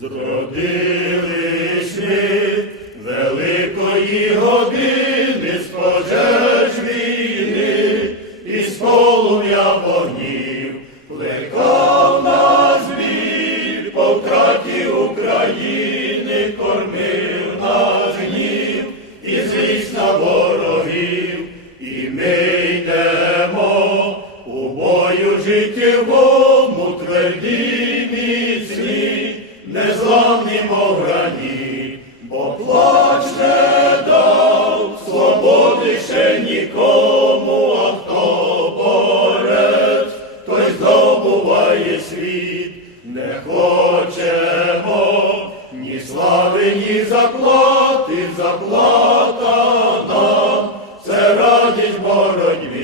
Зродились ми великої години з пожеж війни і з полум'я вогнів. Плекав нас біль по втраті України, кормив нас гнів і злість на ворогів, і ми йдемо у бою життєвому тверді міцні, незламні мов граніт, бо плач не дав свободи ще нікому, а хто борець, той здобуває світ, не хочемо ні слави, ні заплати, заплата нам, це радість боротьбі,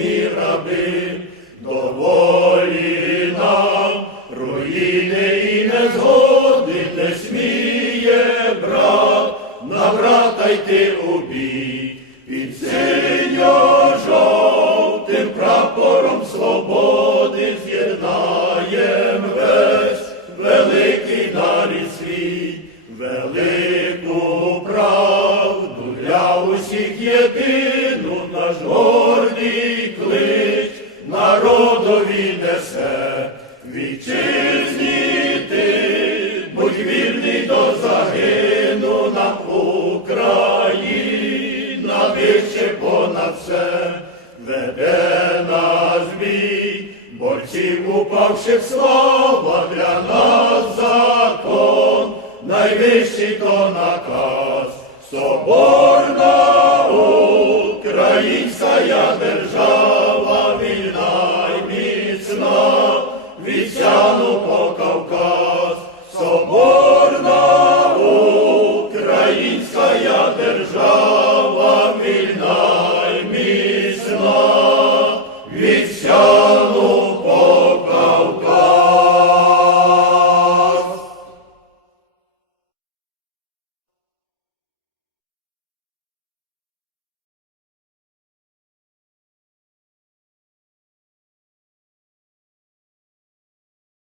мов раби, доволі нам руїни і незгоди не сміє брат, на брата йти у бій, під синьо-жовтим прапором свободи з'єднаєм весь великий нарід свій, велику правду для усіх єдину наш гордий Україна вище понад все. Веде нас бій, борців упавших слава для нас закон, найвищий то наказ, соборна